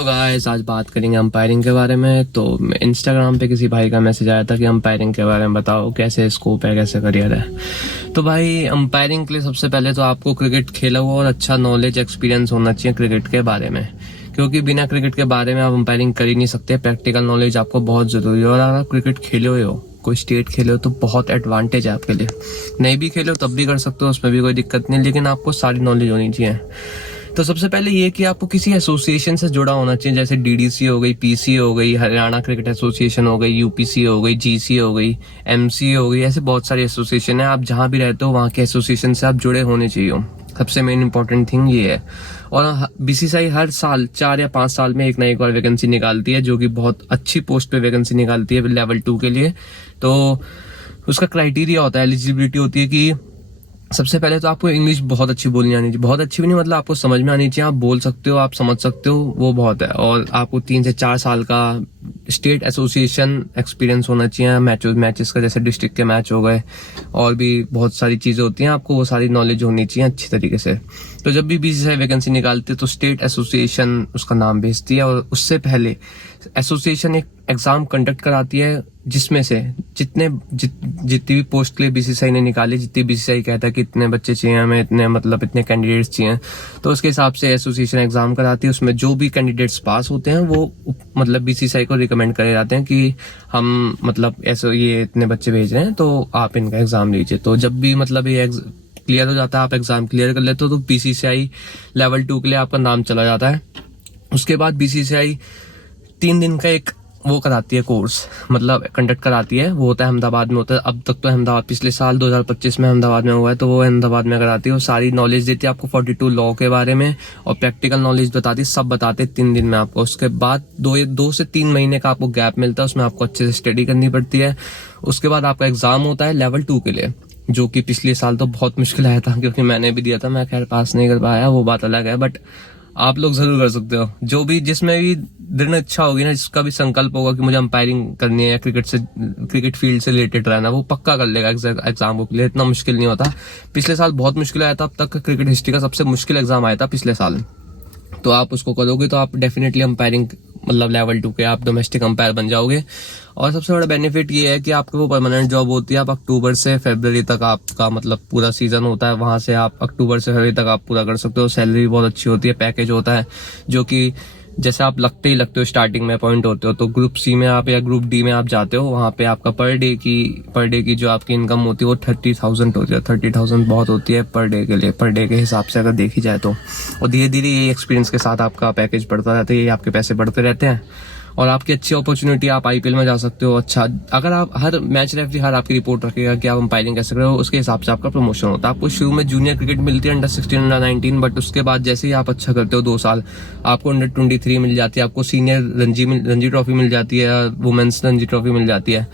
तो गाइस आज बात करेंगे अंपायरिंग के बारे में। तो इंस्टाग्राम पे किसी भाई का मैसेज आया था कि अंपायरिंग के बारे में बताओ, कैसे स्कोप है, कैसे करियर है। तो भाई अंपायरिंग के लिए सबसे पहले तो आपको क्रिकेट खेला हुआ और अच्छा नॉलेज एक्सपीरियंस होना चाहिए क्रिकेट के बारे में, क्योंकि बिना क्रिकेट के बारे में आप अंपायरिंग कर ही नहीं सकते। प्रैक्टिकल नॉलेज आपको बहुत जरूरी है, और अगर आप क्रिकेट खेले हुए हो, कोई स्टेट खेले हो, तो बहुत एडवांटेज है आपके लिए। नहीं भी खेले हो तब भी कर सकते हो, उसमें भी कोई दिक्कत नहीं, लेकिन आपको सारी नॉलेज होनी चाहिए। तो सबसे पहले ये कि आपको किसी एसोसिएशन से जुड़ा होना चाहिए, जैसे डीडीसी हो गई, पीसी हो गई, हरियाणा क्रिकेट एसोसिएशन हो गई, यूपीसी हो गई, जीसी हो गई, एमसी हो गई। ऐसे बहुत सारी एसोसिएशन है। आप जहां भी रहते हो वहां के एसोसिएशन से आप जुड़े होने चाहिए। सबसे मेन इंपॉर्टेंट थिंग ये है। और बीसीसीआई हर साल 4 या 5 साल में एक ना एक और वैकेंसी निकालती है, जो कि बहुत अच्छी पोस्ट पे वैकेंसी निकालती है लेवल 2 के लिए। तो उसका क्राइटेरिया होता है, एलिजिबिलिटी होती है कि सबसे पहले तो आपको इंग्लिश बहुत अच्छी बोलनी आनी चाहिए। बहुत अच्छी भी नहीं, मतलब आपको समझ में आनी चाहिए। आप बोल सकते हो, आप समझ सकते हो, वो बहुत है। और आपको 3 से 4 साल का स्टेट एसोसिएशन एक्सपीरियंस होना चाहिए मैचेस का, जैसे डिस्ट्रिक्ट के मैच हो गए, और भी बहुत सारी चीजें होती हैं। आपको वो सारी नॉलेज होनी चाहिए अच्छी तरीके से। तो जब भी बीसीसीआई वैकेंसी निकालती है तो स्टेट एसोसिएशन उसका नाम भेजती है, और उससे पहले एसोसिएशन एक एग्जाम कंडक्ट कराती है, जिसमें से जितनी भी पोस्ट के लिए बीसीसीआई ने निकाली, जितनी बीसीसीआई कहता है कि इतने बच्चे चाहिए हमें, इतने कैंडिडेट्स चाहिए, तो उसके हिसाब से एसोसिएशन एग्जाम कराती है। उसमें जो भी कैंडिडेट्स पास होते हैं वो मतलब बीसीसीआई को रिकमेंड करे जाते हैं कि हम ऐसे ये इतने बच्चे भेज रहे हैं, तो आप इनका एग्जाम लीजिए। तो जब भी ये क्लियर हो जाता है, आप एग्जाम क्लियर कर लेते हो, तो बीसीसीआई लेवल 2 के लिए आपका नाम चला जाता है। उसके बाद बीसीसीआई 3 दिन का एक वो कराती है कोर्स, कंडक्ट कराती है। वो होता है अहमदाबाद में होता है। अब तक तो अहमदाबाद, पिछले साल 2025 में अहमदाबाद में हुआ है, तो वो अहमदाबाद में कराती है। वो सारी नॉलेज देती है आपको 42 लॉ के बारे में, और प्रैक्टिकल नॉलेज बताती है, सब बताते हैं 3 दिन में आपको। उसके बाद 2 से 3 महीने का आपको गैप मिलता है, उसमें आपको अच्छे से स्टडी करनी पड़ती है। उसके बाद आपका एग्जाम होता है लेवल 2 के लिए, जो कि पिछले साल तो बहुत मुश्किल आया था, क्योंकि मैंने भी दिया था। मैं खैर पास नहीं कर पाया, वो बात अलग है, बट आप लोग जरूर कर सकते हो। जो भी, जिसमें भी दृढ़ इच्छा होगी ना, जिसका भी संकल्प होगा कि मुझे अंपायरिंग करनी है या क्रिकेट फील्ड से रिलेटेड रहना, वो पक्का कर लेगा एग्जाम के लिए। इतना मुश्किल नहीं होता। पिछले साल बहुत मुश्किल आया था, अब तक क्रिकेट हिस्ट्री का सबसे मुश्किल एग्जाम आया था पिछले साल। तो आप उसको करोगे तो आप डेफिनेटली अंपायरिंग लेवल 2 के आप डोमेस्टिक अंपायर बन जाओगे। और सबसे बड़ा बेनिफिट ये है कि आपको वो परमानेंट जॉब होती है। आप अक्टूबर से फरवरी तक आपका पूरा सीजन होता है, वहां से आप अक्टूबर से फरवरी तक आप पूरा कर सकते हो। सैलरी बहुत अच्छी होती है, पैकेज होता है, जो कि जैसे आप लगते हो स्टार्टिंग में अपॉइंट होते हो, तो ग्रुप सी में आप या ग्रुप डी में आप जाते हो, वहां पे आपका पर डे की जो आपकी इनकम होती है वो 30,000 होती है। 30,000 बहुत होती है पर डे के लिए, पर डे के हिसाब से अगर देखी जाए तो। और धीरे धीरे ये एक्सपीरियंस के साथ आपका पैकेज बढ़ता रहता है, ये आपके पैसे बढ़ते रहते हैं, और आपकी अच्छी अपॉर्चुनिटी, आप आईपीएल में जा सकते हो। अच्छा, अगर आप हर मैच रेफरी हर आपकी रिपोर्ट रखेगा कि आप अंपायरिंग कैसे कर रहे हो, उसके हिसाब से आपका प्रमोशन होता है। आपको शुरू में जूनियर क्रिकेट मिलती है, अंडर-16, अंडर-19, बट उसके बाद जैसे ही आप अच्छा करते हो 2 साल, आपको अंडर-23 मिल जाती है, आपको सीनियर रणजी ट्रॉफी मिल जाती है, वुमेन्स रणजी ट्रॉफी मिल जाती है।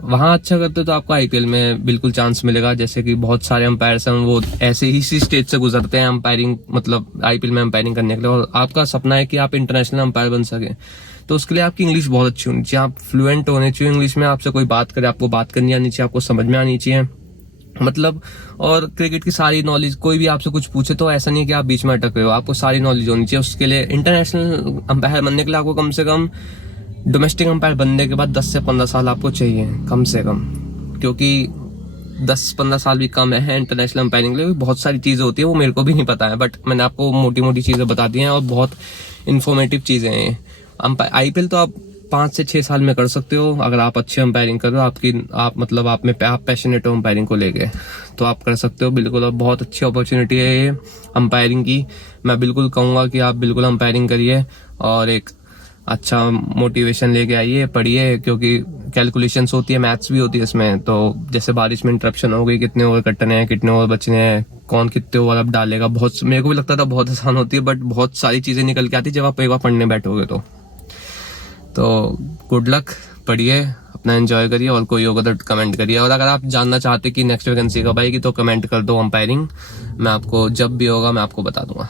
वहां अच्छा करते हो तो आपको आईपीएल में बिल्कुल चांस मिलेगा। जैसे कि बहुत सारे अंपायर्स हैं, वो ऐसे ही इसी स्टेज से गुजरते हैं अंपायरिंग, आईपीएल में अंपायरिंग करने के लिए। और आपका सपना है कि आप इंटरनेशनल अंपायर बन सके, तो उसके लिए आपकी इंग्लिश बहुत अच्छी होनी चाहिए। आप फ्लुएंट होने चाहिए इंग्लिश में। आपसे कोई बात करे, आपको बात करनी आनी चाहिए, आपको समझ में आनी चाहिए। और क्रिकेट की सारी नॉलेज, कोई भी आपसे कुछ पूछे तो ऐसा नहीं कि आप बीच में अटक रहे हो, आपको सारी नॉलेज होनी चाहिए। उसके लिए इंटरनेशनल अंपायर बनने के लिए आपको कम से कम, डोमेस्टिक अंपायर बनने के बाद 10 से 15 साल आपको चाहिए कम से कम, क्योंकि 10-15 साल भी कम है इंटरनेशनल अंपायरिंग के लिए। बहुत सारी चीजें होती है, वो मेरे को भी नहीं पता है, बट मैंने आपको मोटी मोटी चीजें बता दी हैं, और बहुत इन्फॉर्मेटिव चीजें हैं। आईपीएल तो आप 5 से 6 साल में कर सकते हो, अगर आप अच्छी अंपायरिंग करो, आप पैशनेट हो अंपायरिंग को लेके, तो आप कर सकते हो बिल्कुल। और बहुत अच्छी अपॉर्चुनिटी है ये अंपायरिंग की। मैं बिल्कुल कहूंगा कि आप बिल्कुल अंपायरिंग करिए, और एक अच्छा मोटिवेशन लेके आइए, पढ़िए, क्योंकि कैलकुलेशंस होती है, मैथ्स भी होती है इसमें। तो जैसे बारिश में इंटरप्शन हो गई, कितने ओवर कटने हैं, कितने ओवर बचने हैं, कौन कितने ओवर अब डालेगा, बहुत, मेरे को भी लगता था बहुत आसान होती है, बट बहुत सारी चीजें निकल के आती है जब आप एक बार पढ़ने बैठोगे तो गुड लक, पढ़िए, अपना एंजॉय करिए, और कोई होगा तो कमेंट करिए। और अगर आप जानना चाहते कि नेक्स्ट वैकेंसी कब आएगी तो कमेंट कर दो अंपायरिंग, मैं आपको जब भी होगा मैं आपको बता दूंगा।